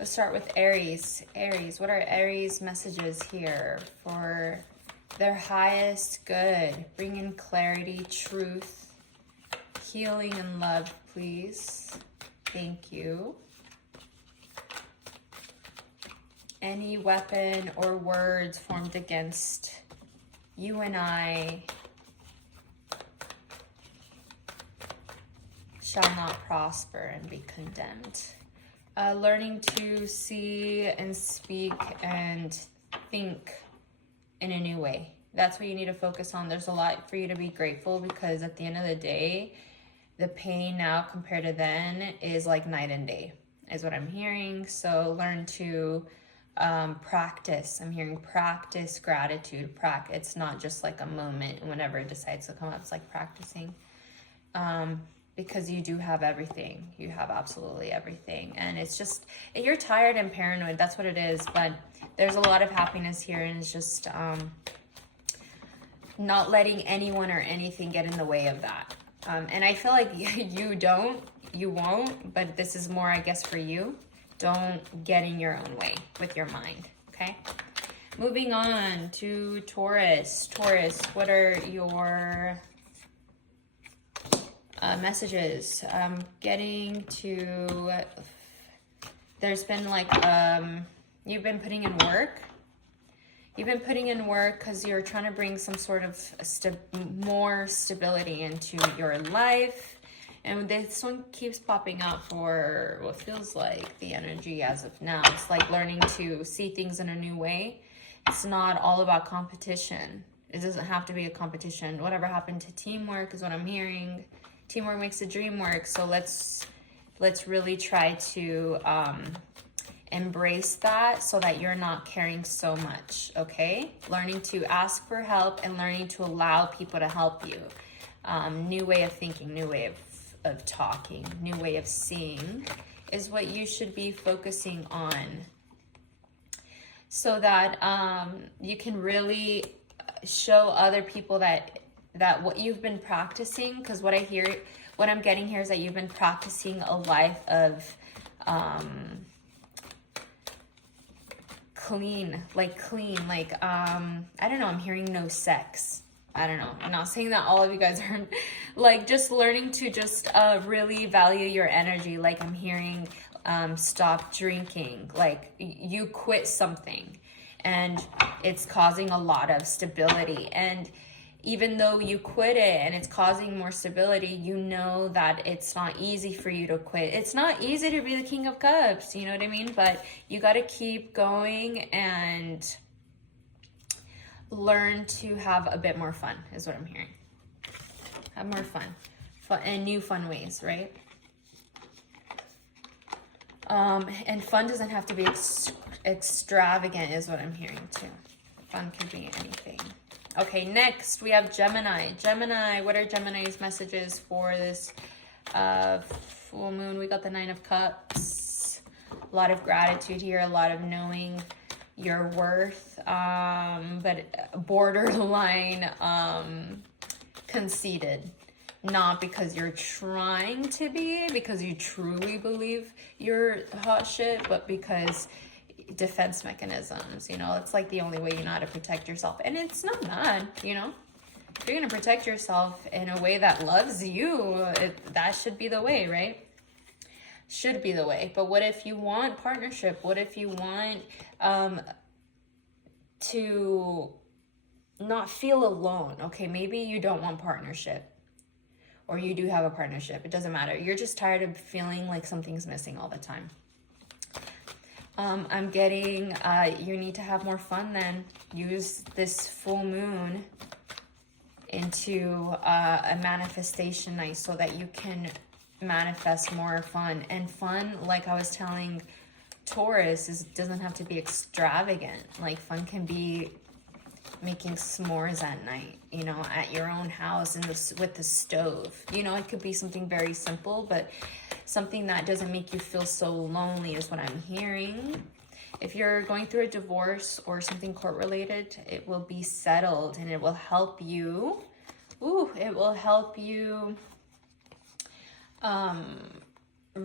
Let's start with Aries. Aries, what are Aries messages here for their highest good? Bring in clarity, truth, healing, and love, please. Thank you. Any weapon or words formed against you and I shall not prosper and be condemned. Learning to see and speak and think in a new way. That's what you need to focus on. There's a lot for you to be grateful, because at the end of the day, the pain now compared to then is like night and day, is what I'm hearing. So learn to practice. I'm hearing practice gratitude. It's not just like a moment whenever it decides to come up. It's like practicing. Because you do have everything. You have absolutely everything. And it's just, you're tired and paranoid. That's what it is. But there's a lot of happiness here. And it's just not letting anyone or anything get in the way of that. And I feel like you won't. But this is more, I guess, for you. Don't get in your own way with your mind. Okay? Moving on to Taurus. Taurus, what are your messages? Getting to, there's been like, you've been putting in work. You've been putting in work because you're trying to bring some sort of more stability into your life. And this one keeps popping up for what feels like the energy as of now. It's like learning to see things in a new way. It's not all about competition. It doesn't have to be a competition. Whatever happened to teamwork is what I'm hearing. Teamwork makes the dream work. So let's really try to embrace that so that you're not carrying so much, okay? Learning to ask for help and learning to allow people to help you. New way of thinking, new way of talking, new way of seeing is what you should be focusing on, so that you can really show other people that what you've been practicing, because what I'm getting here is that you've been practicing a life of clean, I don't know, I'm hearing no sex. I don't know. I'm not saying that all of you guys are like, just learning to just really value your energy. Like I'm hearing stop drinking, like you quit something and it's causing a lot of stability. And even though you quit it and it's causing more stability, you know that it's not easy for you to quit. It's not easy to be the King of Cups, you know what I mean? But you got to keep going and learn to have a bit more fun, is what I'm hearing. Have more fun and new fun ways, right? And fun doesn't have to be extravagant, is what I'm hearing too. Fun can be anything. Okay, next we have Gemini. Gemini, what are Gemini's messages for this full moon? We got the 9 of Cups. A lot of gratitude here, a lot of knowing your worth, but borderline conceited. Not because you're trying to be, because you truly believe you're hot shit, but because defense mechanisms, you know, it's like the only way you know how to protect yourself. And it's not bad, you know. If you're going to protect yourself in a way that loves you, that should be the way, right? Should be the way. But what if you want partnership? What if you want to not feel alone? Okay, maybe you don't want partnership, or you do have a partnership. It doesn't matter. You're just tired of feeling like something's missing all the time. I'm getting, you need to have more fun then. Use this full moon into a manifestation night so that you can manifest more fun. And fun, like I was telling Taurus, doesn't have to be extravagant. Like fun can be making s'mores at night, you know, at your own house with the stove. You know, it could be something very simple, but something that doesn't make you feel so lonely is what I'm hearing. If you're going through a divorce or something court related, it will be settled and it will help you. It will help you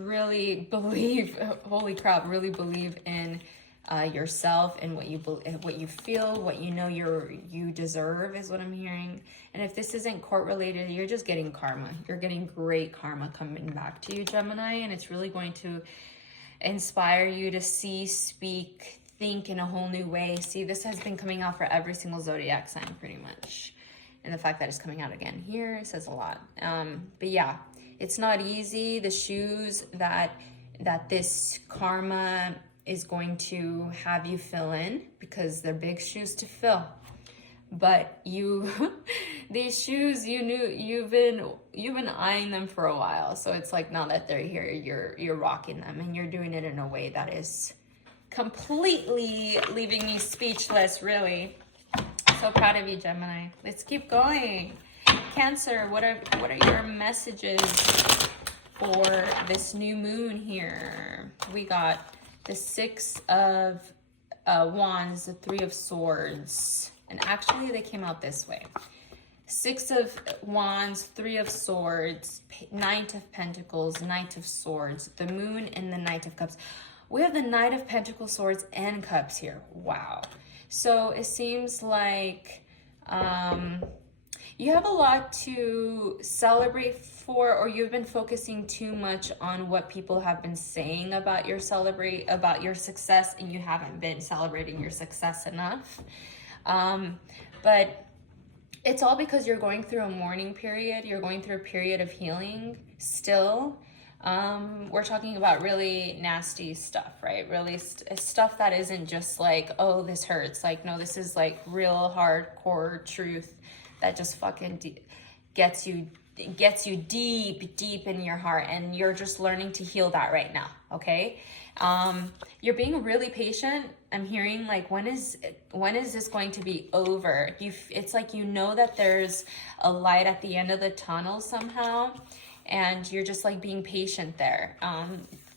really believe, holy crap, really believe in yourself and what you feel, what you know you deserve is what I'm hearing. And if this isn't court related, you're just getting karma. You're getting great karma coming back to you, Gemini, and it's really going to inspire you to see, speak, think in a whole new way. See, this has been coming out for every single zodiac sign pretty much. And the fact that it's coming out again here says a lot. But yeah, it's not easy. The shoes that this karma is going to have you fill in, because they're big shoes to fill. But you, these shoes, you've been eyeing them for a while. So it's like, now that they're here, you're rocking them, and you're doing it in a way that is completely leaving me speechless, really. So proud of you, Gemini. Let's keep going. Cancer, what are your messages for this new moon here? We got the Six of Wands, the Three of Swords. And actually, they came out this way. Six of Wands, Three of Swords, Knight of Pentacles, Knight of Swords, the Moon, and the Knight of Cups. We have the Knight of Pentacles, Swords, and Cups here. Wow. So it seems like you have a lot to celebrate for, or you've been focusing too much on what people have been saying about your success, and you haven't been celebrating your success enough. But it's all because you're going through a mourning period. You're going through a period of healing still. We're talking about really nasty stuff, right? Really stuff that isn't just like, oh, this hurts. Like, no, this is like real hardcore truth that just fucking gets you deep in your heart, and you're just learning to heal that right now. Okay. You're being really patient. I'm hearing like, when is this going to be over? It's like, you know that there's a light at the end of the tunnel somehow, and you're just like being patient there.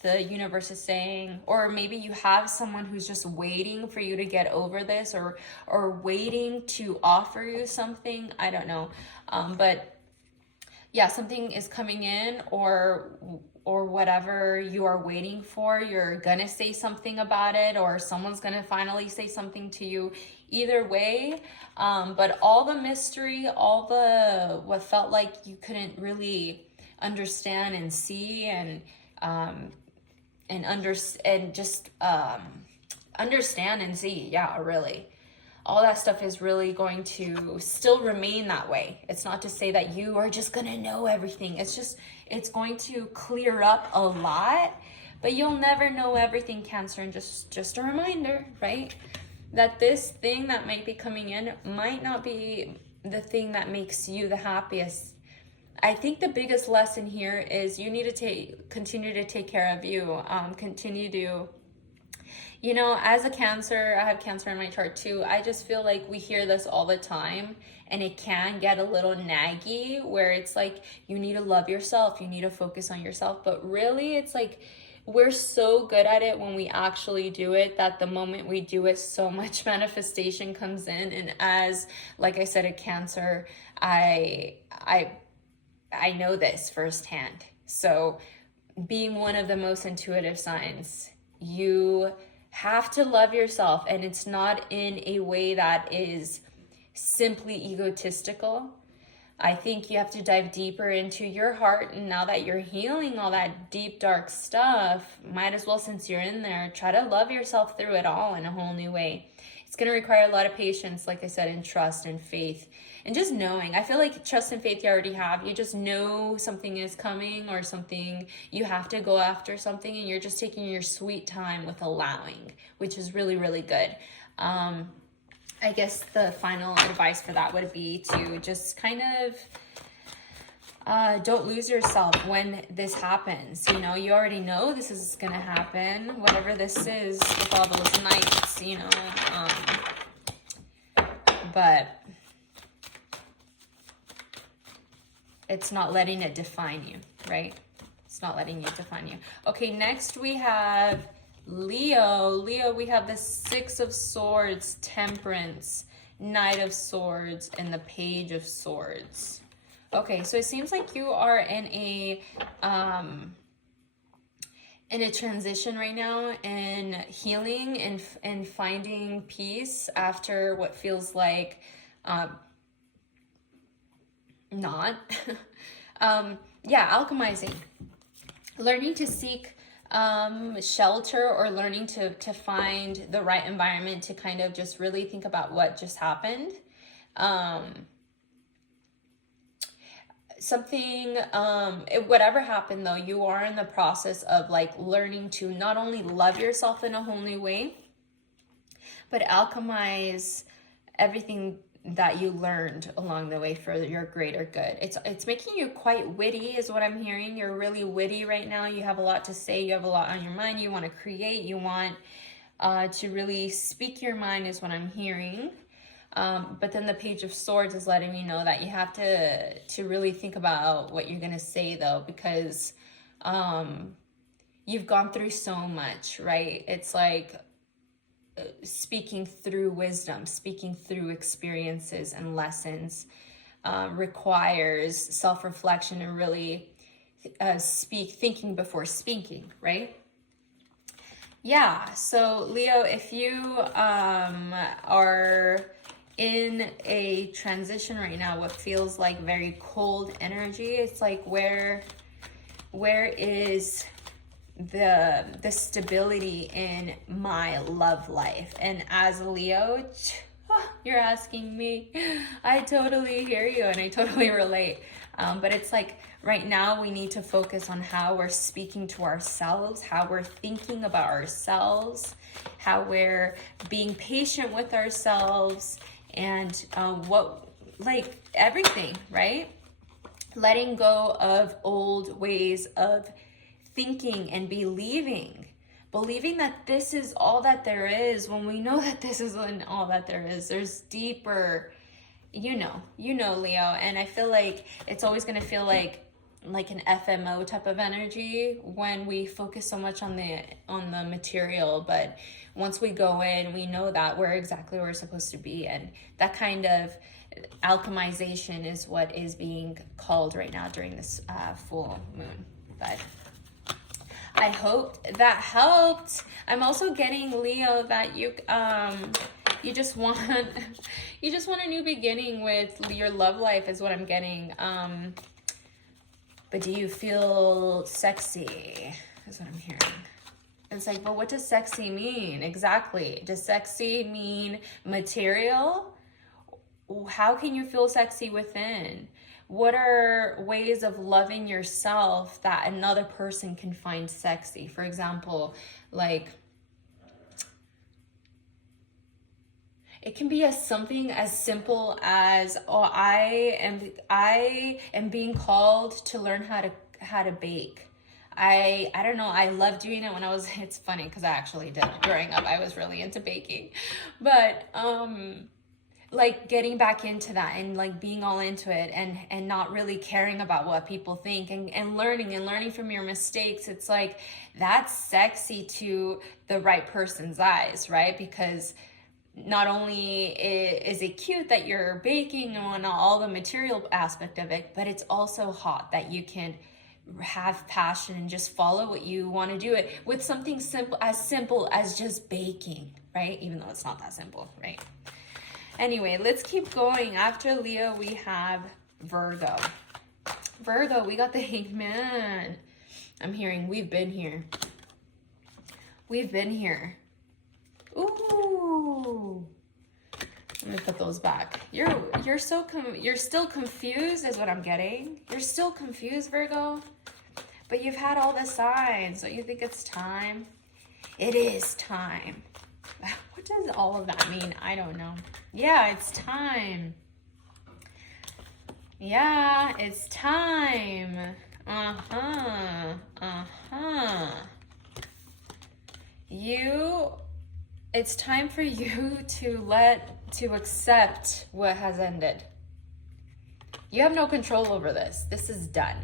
The universe is saying, or maybe you have someone who's just waiting for you to get over this, or waiting to offer you something. I don't know. But yeah, something is coming in, or whatever you are waiting for, you're gonna say something about it, or someone's gonna finally say something to you. Either way, but all the mystery, all the what felt like you couldn't really understand and see, and understand and see, yeah, really. All that stuff is really going to still remain that way. It's not to say that you are just gonna know everything. It's going to clear up a lot, but you'll never know everything, Cancer. And just a reminder, right? That this thing that might be coming in might not be the thing that makes you the happiest. I think the biggest lesson here is you need to continue to take care of you. Continue to, you know, as a Cancer, I have Cancer in my chart too. I just feel like we hear this all the time, and it can get a little naggy, where it's like, you need to love yourself, you need to focus on yourself. But really, it's like, we're so good at it when we actually do it, that the moment we do it, so much manifestation comes in. And as, like I said, a Cancer, I know this firsthand. So being one of the most intuitive signs, you have to love yourself, and it's not in a way that is simply egotistical. I think you have to dive deeper into your heart, and now that you're healing all that deep, dark stuff, might as well, since you're in there, try to love yourself through it all in a whole new way. It's going to require a lot of patience, like I said, and trust and faith, and just knowing. I feel like trust and faith you already have. You just know something is coming, or something, you have to go after something, and you're just taking your sweet time with allowing, which is really, really good. I guess the final advice for that would be to just kind of don't lose yourself when this happens. You know, you already know this is going to happen, whatever this is, with all those nights, you know. But it's not letting it define you, right? It's not letting you define you. Okay, next we have Leo, we have the Six of Swords, Temperance, Knight of Swords, and the Page of Swords. Okay, so it seems like you are in a in a transition right now, and healing and finding peace after what feels like not. Yeah, alchemizing. Learning to seek shelter, or learning to find the right environment to kind of just really think about what just happened. Whatever happened though, you are in the process of like learning to not only love yourself in a whole new way, but alchemize everything that you learned along the way for your greater good. It's making you quite witty is what I'm hearing. You're really witty right now. You have a lot to say. You have a lot on your mind. You want to create. You want to really speak your mind is what I'm hearing. But then the Page of Swords is letting me know that you have to really think about what you're going to say though, because you've gone through so much, right? It's like speaking through wisdom, speaking through experiences and lessons requires self-reflection and really thinking before speaking, right? Yeah, so Leo, if you are in a transition right now, what feels like very cold energy, it's like where is the stability in my love life? And as a Leo, you're asking me, I totally hear you and I totally relate. But it's like right now we need to focus on how we're speaking to ourselves, how we're thinking about ourselves, how we're being patient with ourselves, and like everything, right? Letting go of old ways of thinking and believing that this is all that there is, when we know that this isn't all that there is. There's deeper, you know Leo, and I feel like it's always going to feel like an FMO type of energy when we focus so much on the material. But once we go in, we know that we're exactly where we're supposed to be, and that kind of alchemization is what is being called right now during this full moon. But I hope that helped. I'm also getting, Leo, that you just want a new beginning with your love life is what I'm getting. But do you feel sexy? Is what I'm hearing. It's like, but what does sexy mean exactly? Does sexy mean material? How can you feel sexy within? What are ways of loving yourself that another person can find sexy? For example, like, it can be something as simple as, oh, I am being called to learn how to bake. I don't know, I love doing it when I was, it's funny because I actually did growing up. I was really into baking. But like getting back into that and like being all into it and not really caring about what people think and learning from your mistakes. It's like, that's sexy to the right person's eyes, right? Because not only is it cute that you're baking and all the material aspect of it, but it's also hot that you can have passion and just follow what you want to do it with something simple as just baking, right? Even though it's not that simple, right? Anyway, let's keep going. After Leo, we have Virgo. Virgo, we got the Hangman. I'm hearing we've been here. We've been here. Ooh. Let me put those back. You're still confused is what I'm getting. You're still confused, Virgo. But you've had all the signs. Don't you think it's time? It is time. What does all of that mean? I don't know. Yeah, it's time. Yeah, it's time. It's time for you to accept what has ended. You have no control over this. This is done.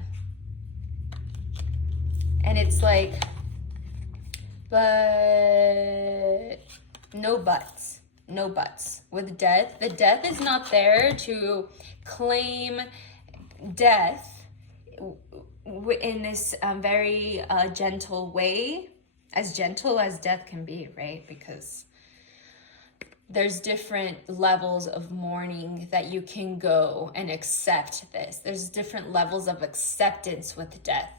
And it's like, but no buts. No buts. With death, the death is not there to claim death in this very gentle way, as gentle as death can be, right? Because there's different levels of mourning that you can go and accept this. There's different levels of acceptance with death.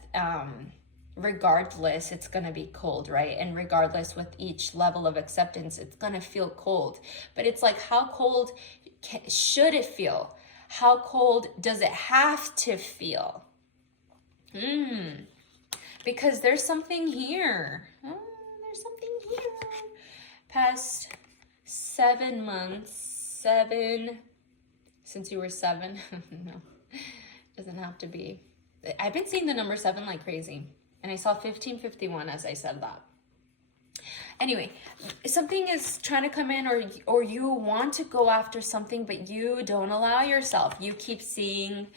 Regardless, it's going to be cold, right? And regardless, with each level of acceptance, it's going to feel cold. But it's like, how cold should it feel? How cold does it have to feel? Because there's something here. There's something here. Past 7 months, since you were 7. No, doesn't have to be. I've been seeing the number 7 like crazy. And I saw 1551 as I said that. Anyway, something is trying to come in, or you want to go after something, but you don't allow yourself. You keep seeing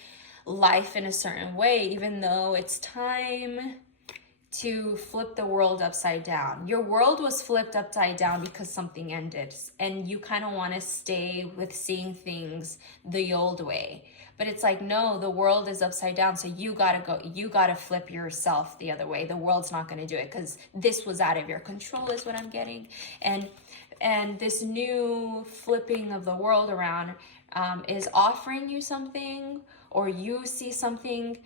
life in a certain way, even though it's time to flip the world upside down. Your world was flipped upside down because something ended, and you kind of want to stay with seeing things the old way. But it's like, no, the world is upside down, so you gotta flip yourself the other way. The world's not gonna do it because this was out of your control, is what I'm getting. And this new flipping of the world around is offering you something, or you see something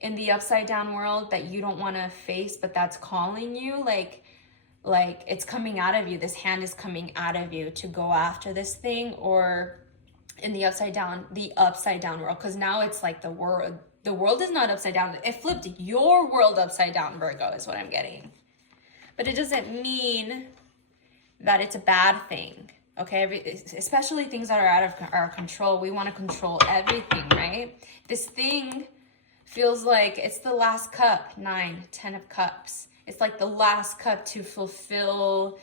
in the upside down world that you don't want to face, but that's calling you, like it's coming out of you. This hand is coming out of you to go after this thing, or in the upside down world, because now it's like the world is not upside down. It flipped your world upside down, Virgo, is what I'm getting. But it doesn't mean that it's a bad thing, okay? Especially things that are out of our control. We want to control everything, right? This thing feels like it's the last cup. 9, 10 of cups. It's like the last cup to fulfill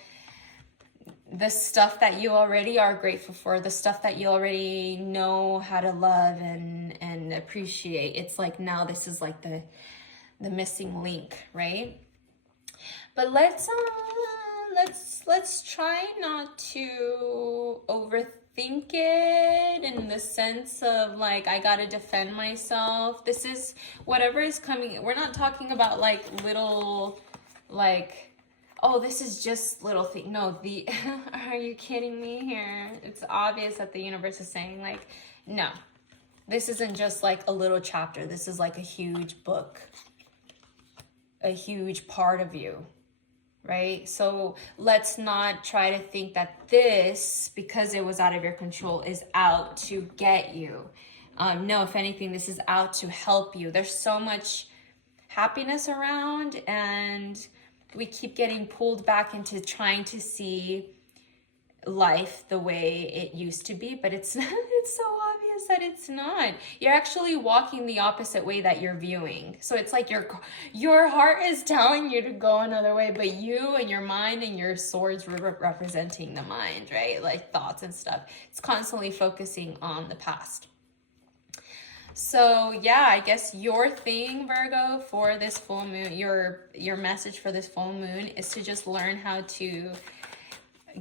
the stuff that you already are grateful for, the stuff that you already know how to love and appreciate. It's like, now this is like the missing link, right? But let's try not to overthink it in the sense of like, I gotta defend myself. This is whatever is coming. We're not talking about like little, like, oh, this is just little thing. No, are you kidding me here? It's obvious that the universe is saying like, no, this isn't just like a little chapter. This is like a huge book, a huge part of you, right? So let's not try to think that this, because it was out of your control, is out to get you. No, if anything, this is out to help you. There's so much happiness around, and we keep getting pulled back into trying to see life the way it used to be, but it's so obvious that it's not. You're actually walking the opposite way that you're viewing. So it's like your heart is telling you to go another way, but you and your mind and your swords representing the mind, right? Like thoughts and stuff. It's constantly focusing on the past. So yeah, I guess your thing, Virgo, for this full moon, your message for this full moon is to just learn how to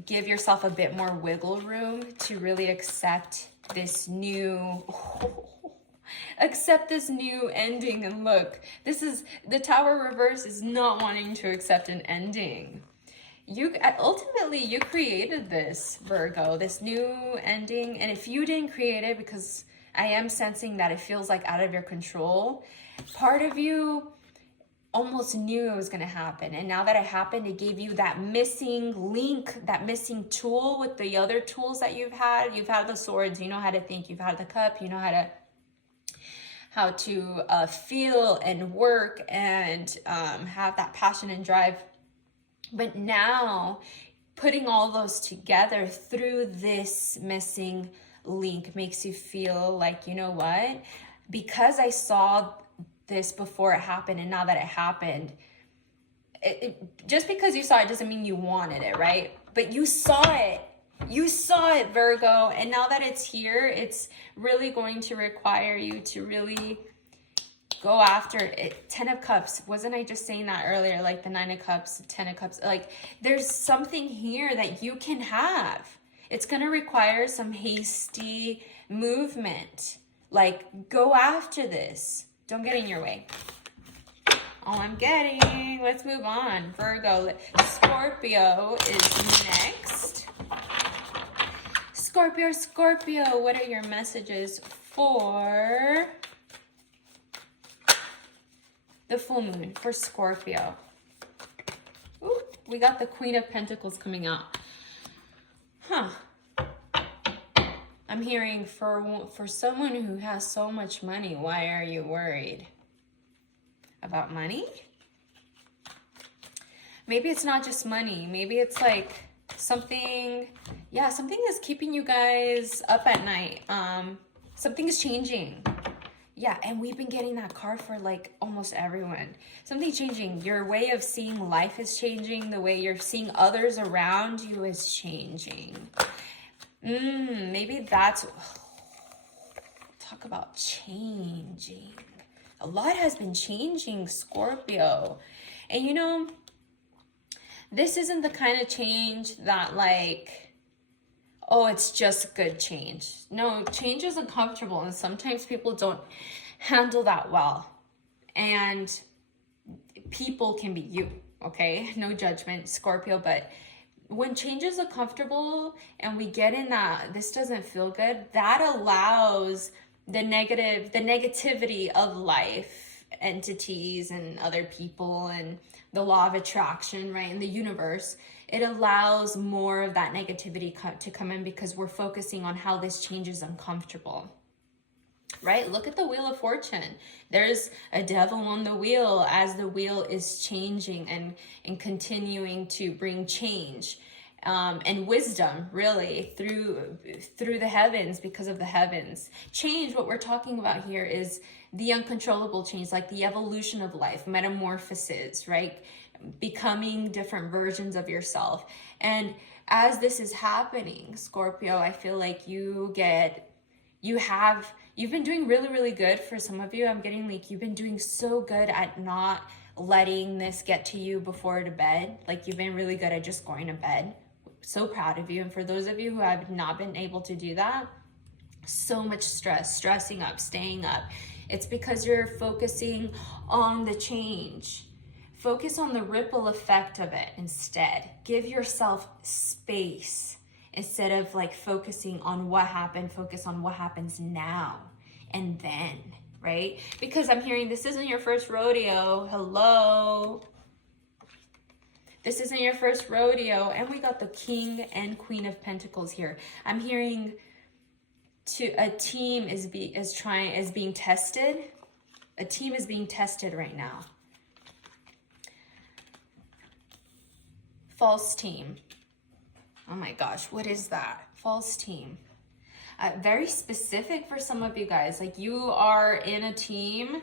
give yourself a bit more wiggle room to really accept this new ending. And look, this is the Tower reverse is not wanting to accept an ending. Ultimately you created this, Virgo, this new ending. And if you didn't create it, because I am sensing that it feels like out of your control, part of you almost knew it was going to happen. And now that it happened, it gave you that missing link, that missing tool with the other tools that you've had. You've had the swords, you know how to think. You've had the cup, you know how to feel and work and have that passion and drive. But now putting all those together through this missing link makes you feel like, you know what, because I saw this before it happened, and now that it happened, just because you saw it doesn't mean you wanted it, right? But you saw it, Virgo, and now that it's here, it's really going to require you to really go after it. 10 of Cups, wasn't I just saying that earlier? Like the 9 of Cups, 10 of Cups, like there's something here that you can have. It's going to require some hasty movement. Like, go after this. Don't get in your way. all I'm getting. Let's move on. Virgo. Scorpio is next. Scorpio, Scorpio, what are your messages for the full moon for Scorpio? Ooh, we got the Queen of Pentacles coming out. Huh. I'm hearing for someone who has so much money, why are you worried? About money? Maybe it's not just money. Maybe it's like something, yeah, something is keeping you guys up at night. Something is changing. Yeah, and we've been getting that card for like almost everyone. Something changing. Your way of seeing life is changing. The way you're seeing others around you is changing. Maybe that's, talk about changing. A lot has been changing, Scorpio. And you know, this isn't the kind of change that like, oh, it's just good change. No, change is uncomfortable, and sometimes people don't handle that well. And people can be you, okay? No judgment, Scorpio, but when change is uncomfortable and we get in that, this doesn't feel good, that allows the negativity of life, entities and other people and the law of attraction, right, in the universe, it allows more of that negativity to come in because we're focusing on how this change is uncomfortable, right? Look at the Wheel of Fortune. There's a devil on the wheel as the wheel is changing and continuing to bring change and wisdom, really, through the heavens, because of the heavens. Change, what we're talking about here is the uncontrollable change, like the evolution of life, metamorphosis, right? Becoming different versions of yourself. And as this is happening, Scorpio, I feel like you've been doing really, really good for some of you. I'm getting like you've been doing so good at not letting this get to you before to bed. Like you've been really good at just going to bed. So proud of you. And for those of you who have not been able to do that, so much stress, stressing up, staying up. It's because you're focusing on the change. Focus on the ripple effect of it instead. Give yourself space instead of like focusing on what happened. Focus on what happens now and then, right? Because I'm hearing this isn't your first rodeo. Hello. This isn't your first rodeo. And we got the King and Queen of Pentacles here. I'm hearing a team is being tested. A team is being tested right now. False team. Oh my gosh, what is that? False team. Very specific for some of you guys. Like you are in a team,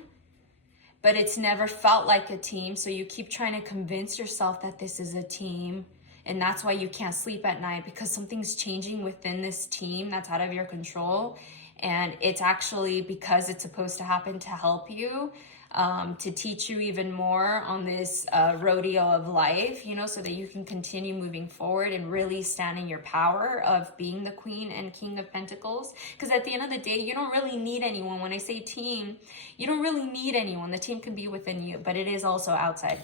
but it's never felt like a team. So you keep trying to convince yourself that this is a team. And that's why you can't sleep at night, because something's changing within this team that's out of your control. And it's actually because it's supposed to happen to help you, to teach you even more on this rodeo of life, you know, so that you can continue moving forward and really stand in your power of being the Queen and King of Pentacles. Because at the end of the day, you don't really need anyone. When I say team, you don't really need anyone. The team can be within you, but it is also outside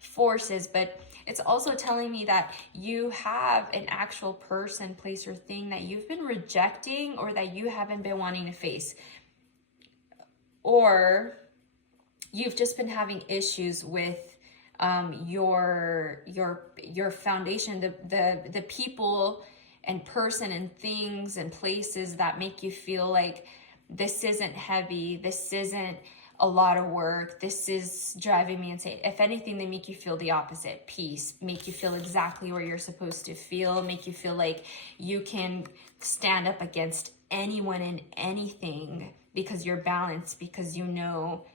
forces. But it's also telling me that you have an actual person, place, or thing that you've been rejecting or that you haven't been wanting to face. Or you've just been having issues with your foundation, the people and person and things and places that make you feel like this isn't heavy, this isn't a lot of work, this is driving me insane. If anything, they make you feel the opposite. Peace, make you feel exactly where you're supposed to feel, make you feel like you can stand up against anyone and anything because you're balanced, because you know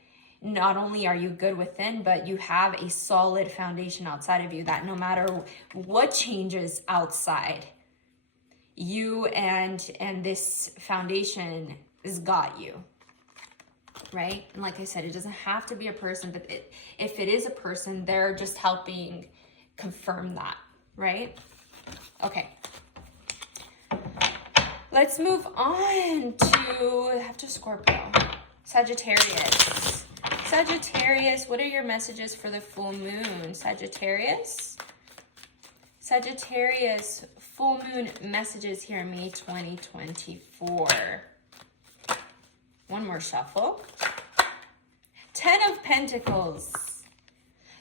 not only are you good within, but you have a solid foundation outside of you that no matter what changes outside, you and this foundation has got you. Right? And like I said, it doesn't have to be a person, but if it is a person, they're just helping confirm that, right? Okay. Let's move on to, after Scorpio, Sagittarius. Sagittarius, what are your messages for the full moon? Sagittarius? Sagittarius, full moon messages here, May 2024. One more shuffle. 10 of Pentacles.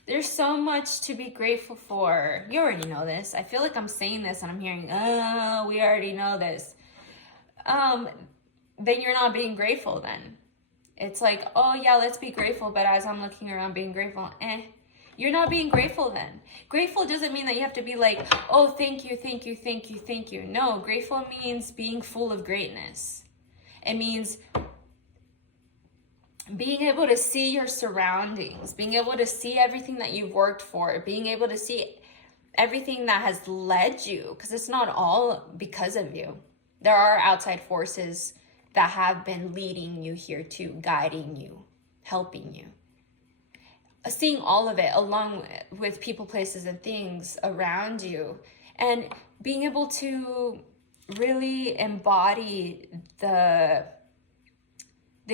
There's so much to be grateful for. You already know this. I feel like I'm saying this and I'm hearing, oh, we already know this. Then you're not being grateful then. It's like, oh yeah, let's be grateful. But as I'm looking around being grateful, you're not being grateful then. Grateful doesn't mean that you have to be like, oh, thank you, thank you, thank you, thank you. No, grateful means being full of greatness. It means being able to see your surroundings, being able to see everything that you've worked for, being able to see everything that has led you, because it's not all because of you. There are outside forces that have been leading you here too, guiding you, helping you. Seeing all of it along with people, places, and things around you, and being able to really embody the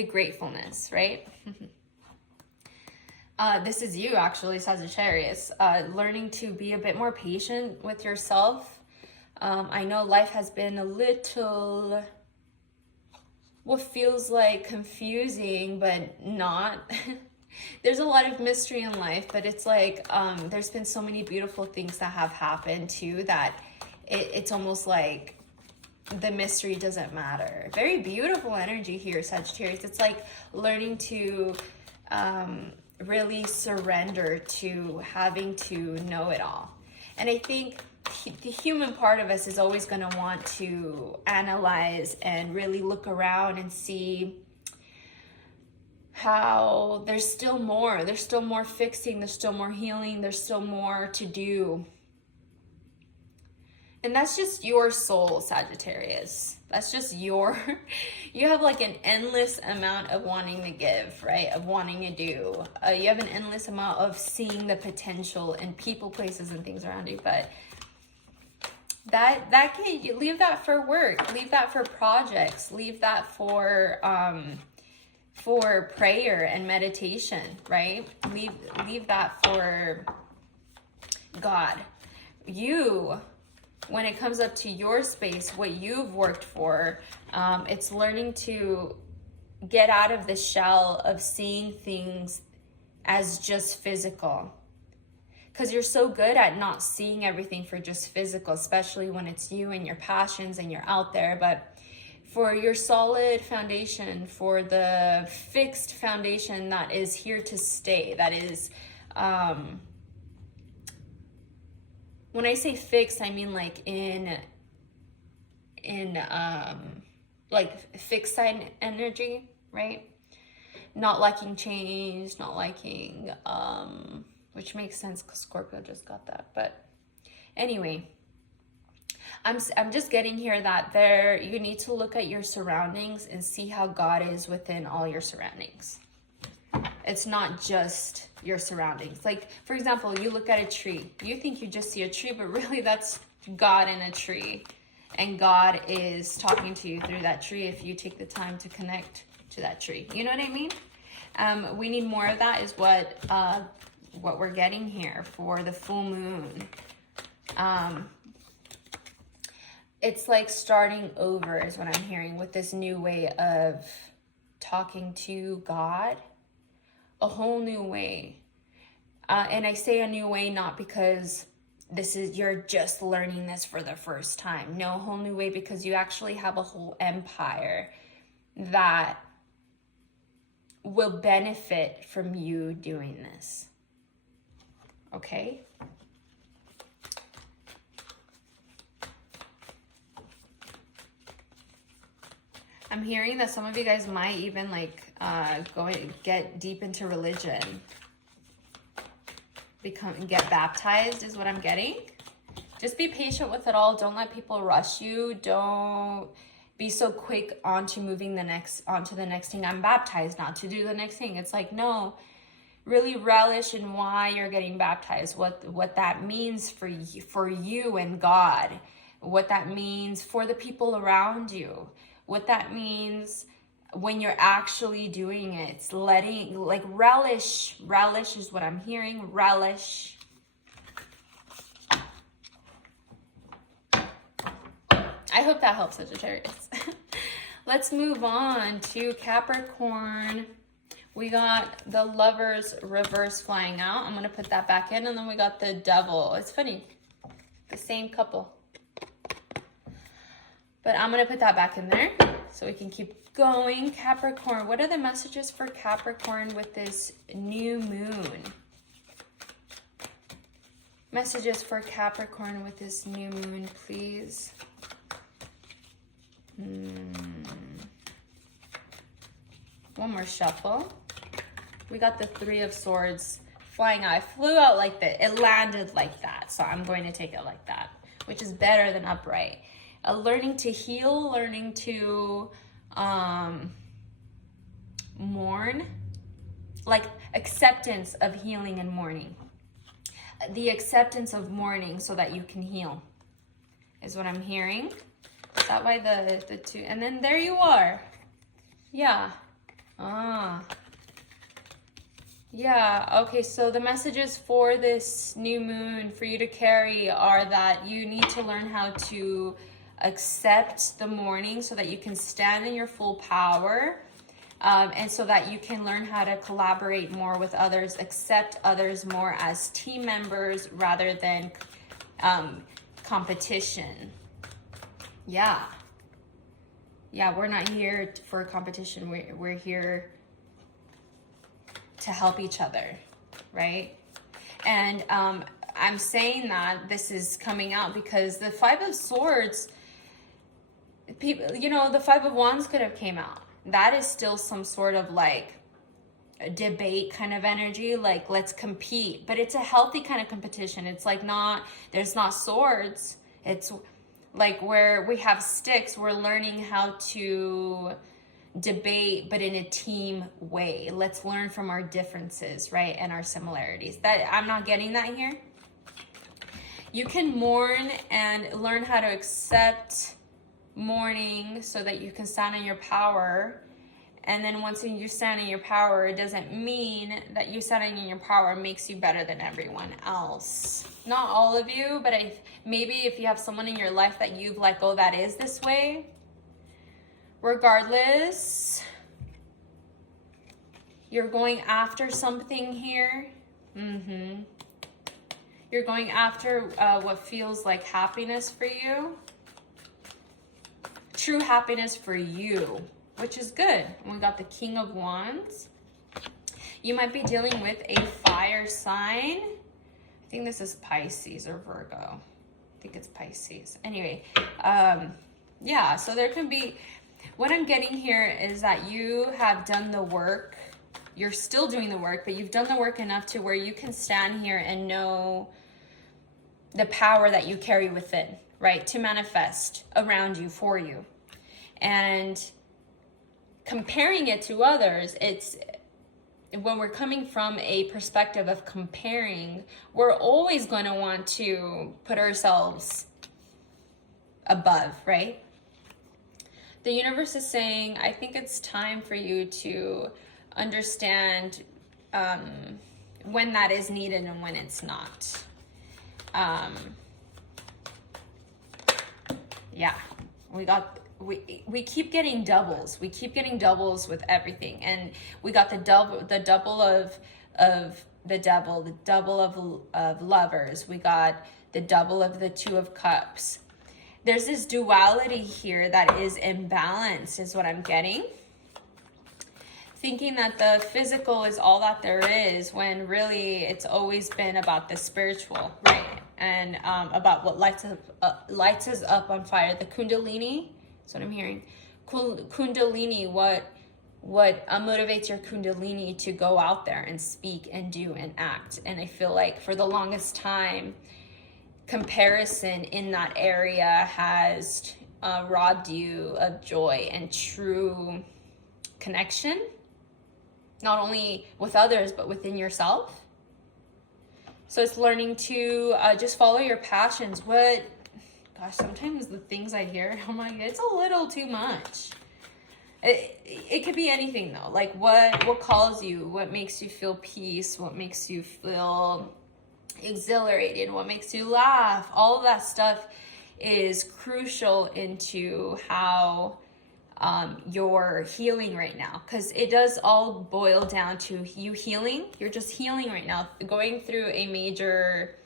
gratefulness, right? This is you actually, Sagittarius, learning to be a bit more patient with yourself. I know life has been a little, what feels like confusing, but not. There's a lot of mystery in life, but it's like there's been so many beautiful things that have happened too that it's almost like the mystery doesn't matter. Very beautiful energy here, Sagittarius. It's like learning to really surrender to having to know it all. And I think the human part of us is always going to want to analyze and really look around and see how there's still more fixing, there's still more healing, there's still more to do. And that's just your soul, Sagittarius. That's just you have like an endless amount of wanting to give, right? Of wanting to do. You have an endless amount of seeing the potential in people, places, and things around you. But that can, you leave that for work, leave that for projects, leave that for prayer and meditation, right? Leave that for God. You, when it comes up to your space, what you've worked for, it's learning to get out of the shell of seeing things as just physical. Because you're so good at not seeing everything for just physical, especially when it's you and your passions and you're out there. But for your solid foundation, for the fixed foundation that is here to stay, that is, when I say fixed, I mean like in like fixed sign energy, right? Not liking change, not liking, which makes sense because Scorpio just got that. But anyway, I'm just getting here that you need to look at your surroundings and see how God is within all your surroundings. It's not just your surroundings. Like, for example, you look at a tree. You think you just see a tree, but really that's God in a tree. And God is talking to you through that tree if you take the time to connect to that tree. You know what I mean? We need more of that is what we're getting here for the full moon. It's like starting over is what I'm hearing with this new way of talking to God. A whole new way. And I say a new way not because you're just learning this for the first time. No, a whole new way because you actually have a whole empire that will benefit from you doing this. Okay? I'm hearing that some of you guys might even like go and get deep into religion. Get baptized is what I'm getting. Just be patient with it all. Don't let people rush you. Don't be so quick onto moving onto the next thing. I'm baptized now to do the next thing. It's like, no, really relish in why you're getting baptized, what that means for you and God, what that means for the people around you, what that means when you're actually doing it. It's letting, like, relish. Relish is what I'm hearing. Relish. I hope that helps, Sagittarius. Let's move on to Capricorn. We got the Lovers reverse flying out. I'm going to put that back in. And then we got the Devil. It's funny. The same couple. But I'm going to put that back in there so we can keep going. Capricorn. What are the messages for Capricorn with this new moon? Messages for Capricorn with this new moon, please. One more shuffle. We got the Three of Swords flying out. I flew out like that. It landed like that. So I'm going to take it like that, which is better than upright. Learning to heal, learning to mourn. Like acceptance of healing and mourning. The acceptance of mourning so that you can heal is what I'm hearing. Is that why the two? And then there you are. Yeah. Yeah, okay, so the messages for this new moon for you to carry are that you need to learn how to accept the mourning so that you can stand in your full power, and so that you can learn how to collaborate more with others, accept others more as team members rather than competition. Yeah. Yeah, we're not here for competition. We're here to help each other, right? And I'm saying that this is coming out because the Five of Swords, people, you know, the Five of Wands could have came out. That is still some sort of like a debate kind of energy, like let's compete, but it's a healthy kind of competition. It's like there's not swords. It's like where we have sticks, we're learning how to debate, but in a team way. Let's learn from our differences, right? And our similarities. That I'm not getting that here. You can mourn and learn how to accept mourning so that you can stand in your power. And then once you stand in your power, it doesn't mean that you standing in your power makes you better than everyone else. Not all of you, but maybe if you have someone in your life that you've let go that is this way, regardless, you're going after something here. You're going after what feels like happiness for you. True happiness for you, which is good. And we got the King of Wands. You might be dealing with a fire sign. I think this is Pisces or Virgo. I think it's Pisces. Anyway, yeah, so there can be, what I'm getting here is that you have done the work. You're still doing the work, but you've done the work enough to where you can stand here and know the power that you carry within, right? To manifest around you, for you. And comparing it to others, it's when we're coming from a perspective of comparing, we're always going to want to put ourselves above, right? The universe is saying, I think it's time for you to understand when that is needed and when it's not. Yeah, we keep getting doubles. We keep getting doubles with everything. And we got the double of the Devil, the double of Lovers. We got the double of the Two of Cups. There's this duality here that is imbalanced, is what I'm getting. Thinking that the physical is all that there is, when really it's always been about the spiritual, right? And about what lights us up on fire. The Kundalini, that's what I'm hearing. Kundalini, what motivates your Kundalini to go out there and speak and do and act. And I feel like for the longest time, comparison in that area has robbed you of joy and true connection, not only with others, but within yourself. So it's learning to just follow your passions. Gosh, sometimes the things I hear, I'm like, it's a little too much. It could be anything though. Like what calls you, what makes you feel peace, what makes you feel exhilarated, what makes you laugh. All of that stuff is crucial into how you're healing right now, because it does all boil down to you healing. You're just healing right now, going through a major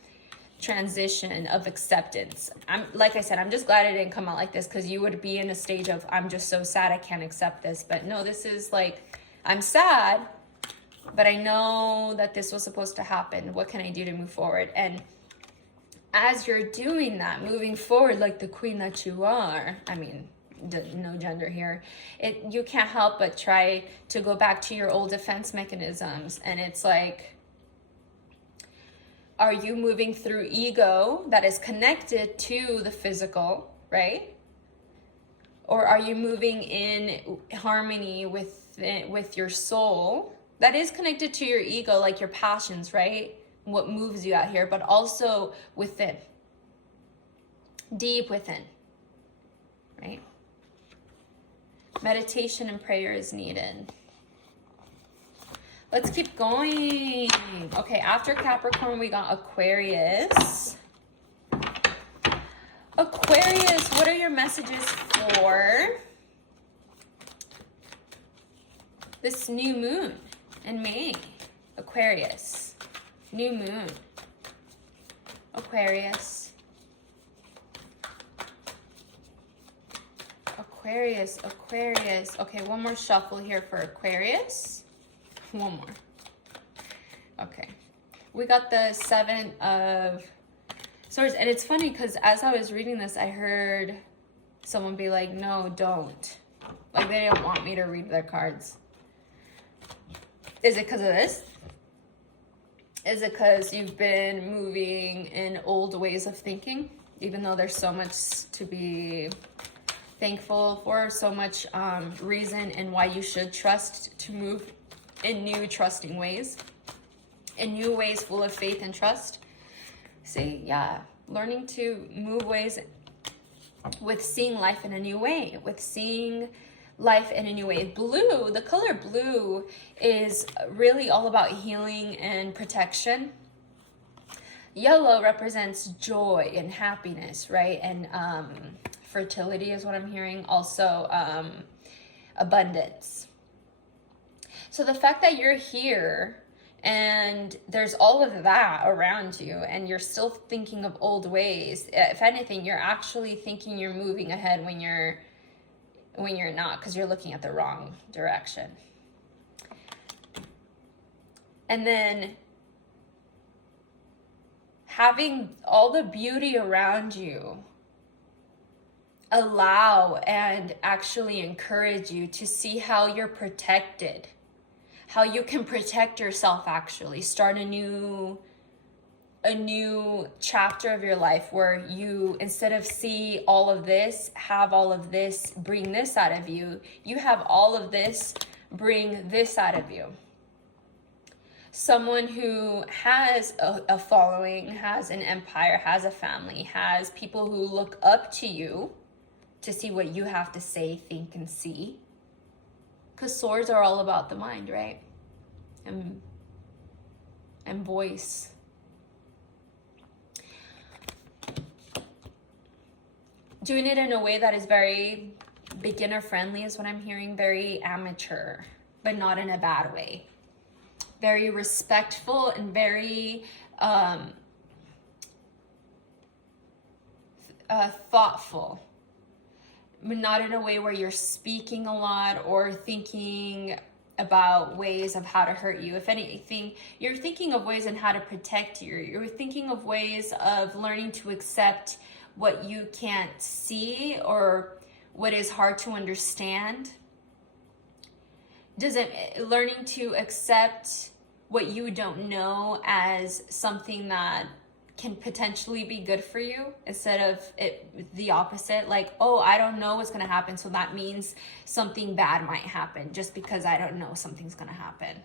transition of acceptance. Like I said, I'm just glad it didn't come out like this, because you would be in a stage of, I'm just so sad I can't accept this. But no, this is like, I'm sad, but I know that this was supposed to happen. What can I do to move forward? And as you're doing that, moving forward like the queen that you are, I mean, no gender here, you can't help but try to go back to your old defense mechanisms. And it's like, are you moving through ego that is connected to the physical, right? Or are you moving in harmony with your soul that is connected to your ego, like your passions, right? What moves you out here, but also within, deep within, right? Meditation and prayer is needed. Let's keep going. Okay, after Capricorn, we got Aquarius. Aquarius, what are your messages for this new moon in May? Aquarius, new moon. Aquarius. Aquarius, Aquarius. Okay, one more shuffle here for Aquarius. One more. Okay. We got the Seven of Swords. And it's funny because as I was reading this, I heard someone be like, no, don't. Like they didn't want me to read their cards. Is it because of this? Is it because you've been moving in old ways of thinking? Even though there's so much to be thankful for, so much reason and why you should trust to move in new trusting ways, in new ways full of faith and trust. See, yeah, learning to move ways with seeing life in a new way, with seeing life in a new way. Blue, the color blue is really all about healing and protection. Yellow represents joy and happiness, right? And fertility is what I'm hearing. Also, abundance. So the fact that you're here and there's all of that around you and you're still thinking of old ways, if anything, you're actually thinking you're moving ahead when you're not, because you're looking at the wrong direction. And then having all the beauty around you allow and actually encourage you to see how you're protected, how you can protect yourself, actually start a new chapter of your life where you, instead of see all of this, have all of this, bring this out of you, you have all of this, bring this out of you. Someone who has a following, has an empire, has a family, has people who look up to you to see what you have to say, think, and see. Because swords are all about the mind, right? And voice. Doing it in a way that is very beginner friendly is what I'm hearing. Very amateur, but not in a bad way. Very respectful and very thoughtful. But not in a way where you're speaking a lot or thinking about ways of how to hurt you. If anything, you're thinking of ways on how to protect you. You're thinking of ways of learning to accept what you can't see or what is hard to understand. Learning to accept what you don't know as something that can potentially be good for you, instead of the opposite, like, oh, I don't know what's going to happen, so that means something bad might happen just because I don't know something's going to happen.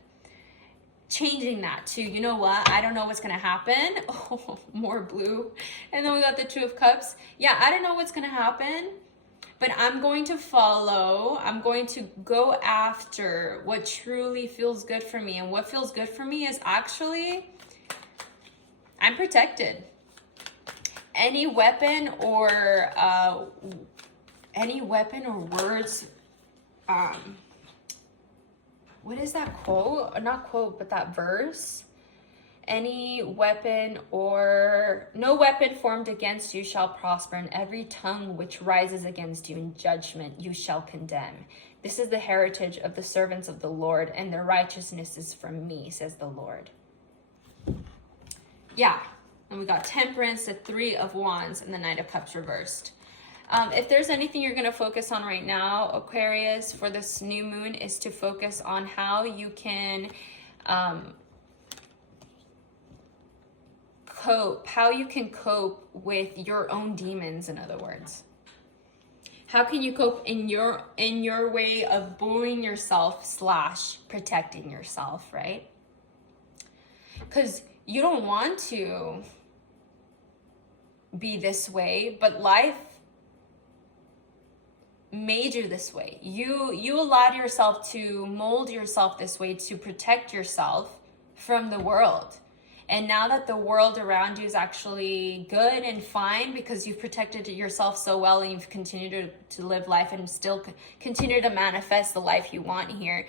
Changing that to, you know what, I don't know what's going to happen. Oh, more blue. And then we got the Two of Cups. Yeah, I don't know what's going to happen, But I'm going to follow, I'm going to go after what truly feels good for me. And what feels good for me is actually, I'm protected. Any weapon or words, what is that quote? Not quote, but that verse. Any weapon or no weapon formed against you shall prosper, and every tongue which rises against you in judgment you shall condemn. This is the heritage of the servants of the Lord, and their righteousness is from me, says the Lord. Yeah, and we got Temperance, the Three of Wands, and the Knight of Cups reversed. If there's anything you're going to focus on right now, Aquarius, for this new moon, is to focus on how you can cope with your own demons, in other words. How can you cope in your way of bullying yourself / protecting yourself, right? Because you don't want to be this way, but life made you this way. You allowed yourself to mold yourself this way to protect yourself from the world. And now that the world around you is actually good and fine because you've protected yourself so well and you've continued to live life and still continue to manifest the life you want here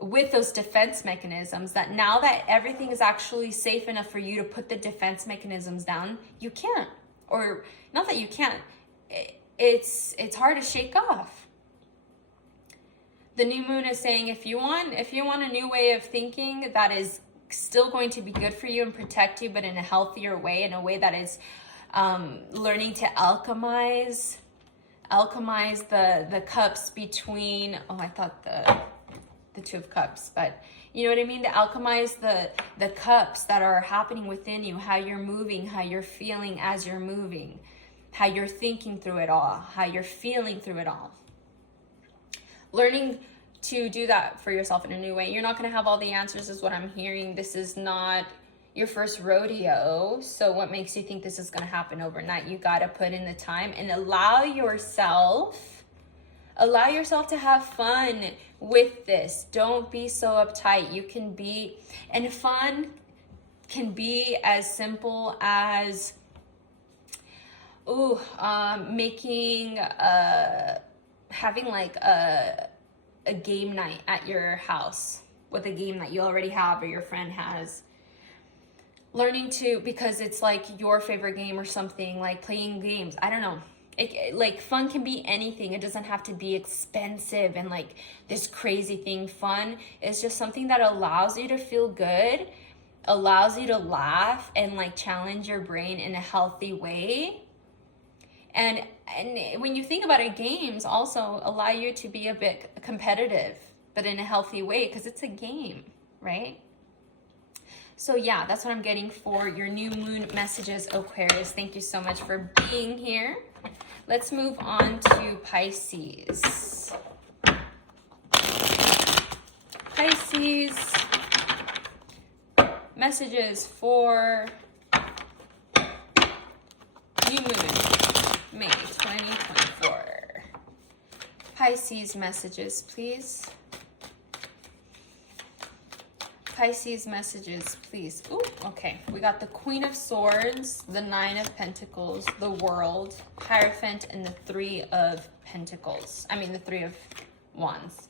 with those defense mechanisms, that now that everything is actually safe enough for you to put the defense mechanisms down, you can't. Or not that you can't. It's hard to shake off. The new moon is saying if you want a new way of thinking that is still going to be good for you and protect you, but in a healthier way, in a way that is learning to alchemize the cups between, I thought the Two of Cups, but you know what I mean? To alchemize the cups that are happening within you, how you're moving, how you're feeling as you're moving, how you're thinking through it all, how you're feeling through it all. Learning to do that for yourself in a new way. You're not going to have all the answers is what I'm hearing. This is not your first rodeo. So what makes you think this is going to happen overnight? You got to put in the time and allow yourself to have fun with this. Don't be so uptight. You can be, and fun can be as simple as having like a game night at your house with a game that you already have or your friend has. Learning to, because it's like your favorite game or something, like playing games. I don't know. Like fun can be anything. It doesn't have to be expensive and like this crazy thing. Fun is just something that allows you to feel good, allows you to laugh and like challenge your brain in a healthy way. And when you think about it, games also allow you to be a bit competitive, but in a healthy way, because it's a game, right? So yeah, that's what I'm getting for your new moon messages, Aquarius. Thank you so much for being here. Let's move on to Pisces. Pisces, messages for new moon, May 2024. Pisces messages, please. Pisces messages, please. Ooh, okay. We got the Queen of Swords, the Nine of Pentacles, the World, Hierophant, and the Three of Pentacles. I mean, the Three of Wands.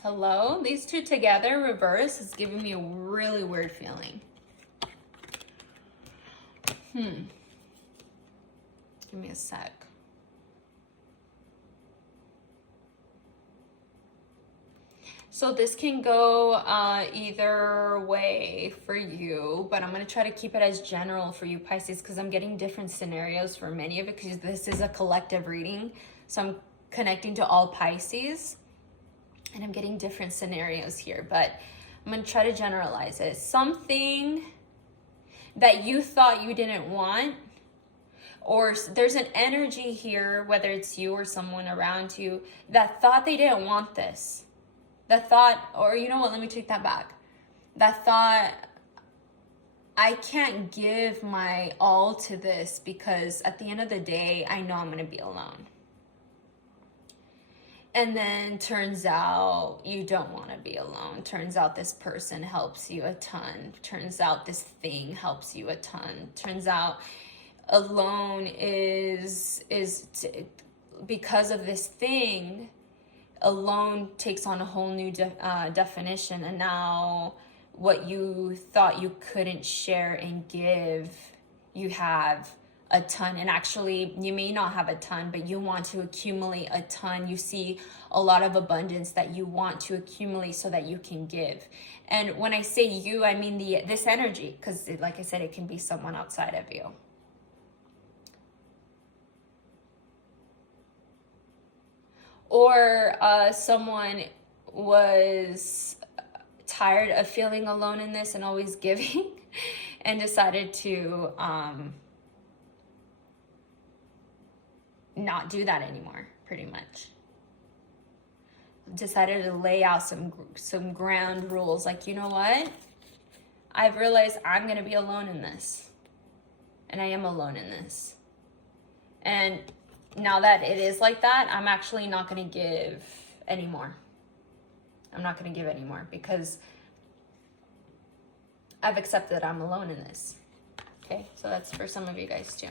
Hello? These two together, reverse, is giving me a really weird feeling. Give me a sec. So this can go either way for you, but I'm going to try to keep it as general for you, Pisces, because I'm getting different scenarios for many of it, because this is a collective reading. So I'm connecting to all Pisces, and I'm getting different scenarios here, but I'm going to try to generalize it. Something that you thought you didn't want, or there's an energy here, whether it's you or someone around you, that thought they didn't want this. The thought, or you know what, let me take that back. That thought, I can't give my all to this because at the end of the day, I know I'm going to be alone. And then turns out you don't want to be alone. Turns out this person helps you a ton. Turns out this thing helps you a ton. Turns out alone is because of this thing, alone takes on a whole new definition. And now what you thought you couldn't share and give, you have a ton. And actually, you may not have a ton, but you want to accumulate a ton. You see a lot of abundance that you want to accumulate so that you can give. And when I say you, I mean this energy, because like I said, it can be someone outside of you. Or someone was tired of feeling alone in this and always giving and decided to not do that anymore, pretty much. Decided to lay out some ground rules, like, you know what? I've realized I'm going to be alone in this. And I am alone in this. And now that it is like that, I'm actually not going to give anymore. I'm not going to give anymore because I've accepted I'm alone in this. Okay, so that's for some of you guys too.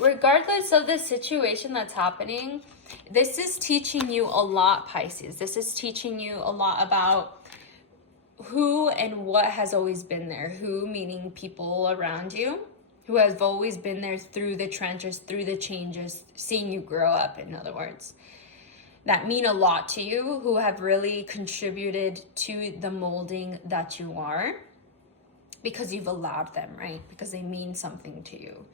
Regardless of the situation that's happening, this is teaching you a lot, Pisces. This is teaching you a lot about who and what has always been there. Who, meaning people around you, who has always been there through the trenches, through the changes, seeing you grow up, in other words. That mean a lot to you, who have really contributed to the molding that you are, because you've allowed them, right? Because they mean something to you.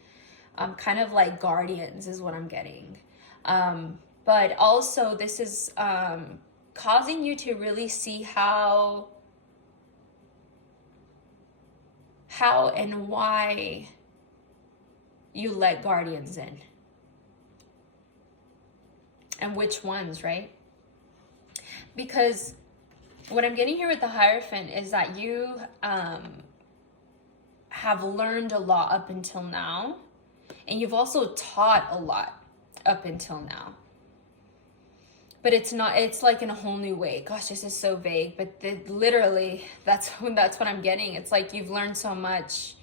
Kind of like guardians is what I'm getting. But also this is causing you to really see how and why you let guardians in. And which ones, right? Because what I'm getting here with the Hierophant is that you have learned a lot up until now. And you've also taught a lot up until now. But it's like in a whole new way. Gosh, this is so vague. But literally, that's what I'm getting. It's like you've learned so much.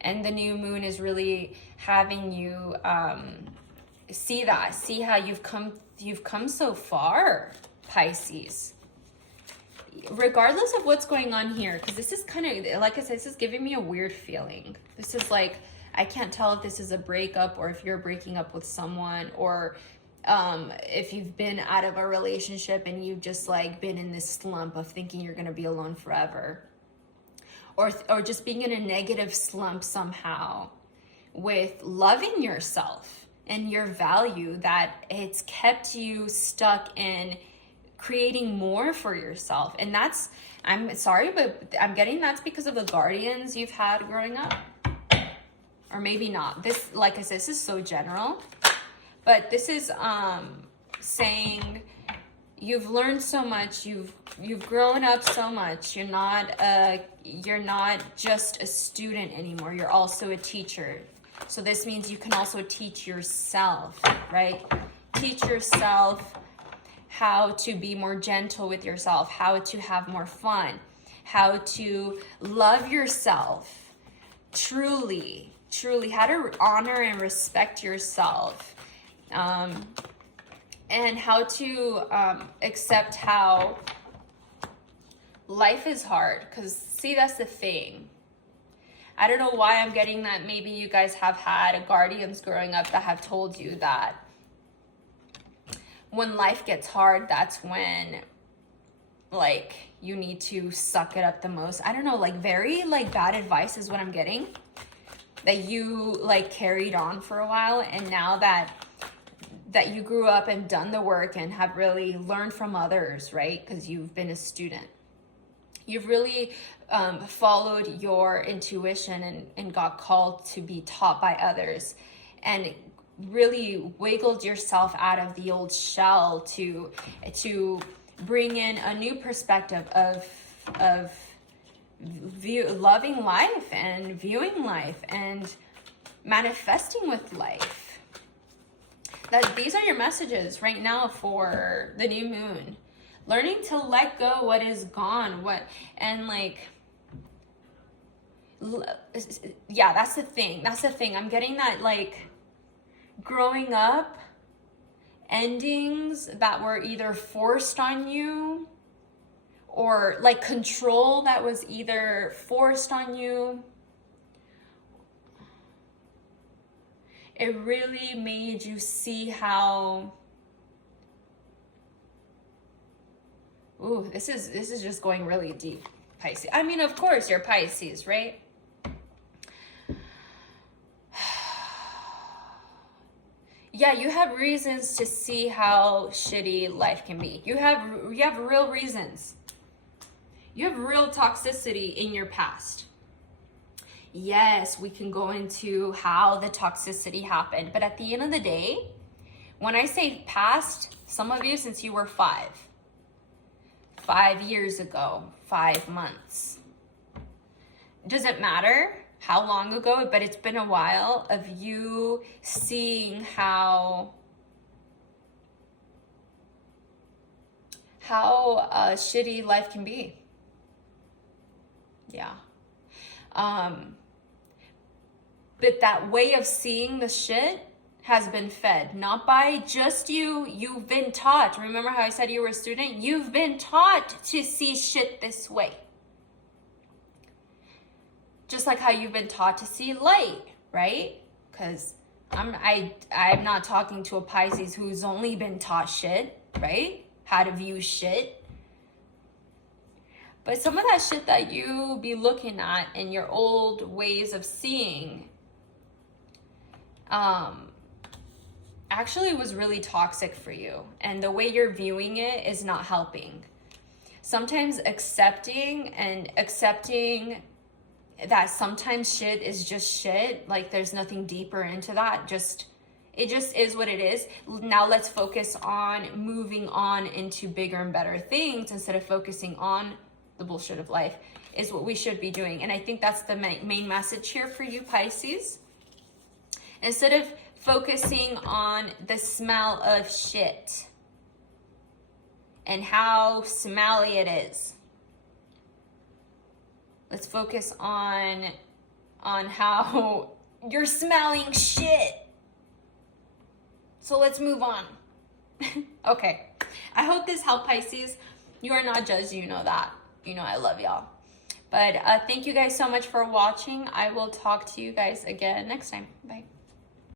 And the new moon is really having you see how you've come so far, Pisces. Regardless of what's going on here, because this is kind of, like I said, this is giving me a weird feeling. This is like, I can't tell if this is a breakup or if you're breaking up with someone, or if you've been out of a relationship and you've just like been in this slump of thinking you're going to be alone forever, or just being in a negative slump somehow with loving yourself and your value, that it's kept you stuck in creating more for yourself. And that's, I'm sorry, but I'm getting that's because of the guardians you've had growing up. Or maybe not. This, like I said, this is so general. But this is saying you've learned so much, you've grown up so much. You're not just a student anymore. You're also a teacher. So this means you can also teach yourself, right? Teach yourself how to be more gentle with yourself, how to have more fun, how to love yourself truly, how to honor and respect yourself, and how to accept how life is hard. Because see, that's the thing. I don't know why I'm getting that. Maybe you guys have had guardians growing up that have told you that when life gets hard, that's when like you need to suck it up the most. I don't know, like very like bad advice is what I'm getting, that you like carried on for a while. And now that you grew up and done the work and have really learned from others, right? Because you've been a student. You've really followed your intuition and got called to be taught by others, and really wiggled yourself out of the old shell to bring in a new perspective of loving life and viewing life and manifesting with life. That these are your messages right now for the new moon. Learning to let go what is gone, and like, yeah, that's the thing. That's the thing. I'm getting that, like, growing up, endings that were either forced on you, or like control that was either forced on you. It really made you see how, ooh, this is just going really deep, Pisces. I mean, of course, you're Pisces, right? Yeah, you have reasons to see how shitty life can be. You have real reasons. You have real toxicity in your past. Yes, we can go into how the toxicity happened, but at the end of the day, when I say past, some of you, since you were 5 years ago, 5 months, doesn't matter how long ago, but it's been a while of you seeing how shitty life can be. Yeah. But that way of seeing the shit has been fed, not by just you. You've been taught. Remember how I said you were a student? You've been taught to see shit this way. Just like how you've been taught to see light, right? Because I'm not talking to a Pisces who's only been taught shit, right? How to view shit. But some of that shit that you be looking at in your old ways of seeing actually was really toxic for you. And the way you're viewing it is not helping. Sometimes accepting that sometimes shit is just shit, like there's nothing deeper into that, it just is what it is. Now let's focus on moving on into bigger and better things instead of focusing on the bullshit of life, is what we should be doing. And I think that's the main message here for you, Pisces. Instead of focusing on the smell of shit and how smelly it is, let's focus on how you're smelling shit. So let's move on. Okay. I hope this helped, Pisces. You are not judged. You know that. You know I love y'all. But thank you guys so much for watching. I will talk to you guys again next time. Bye.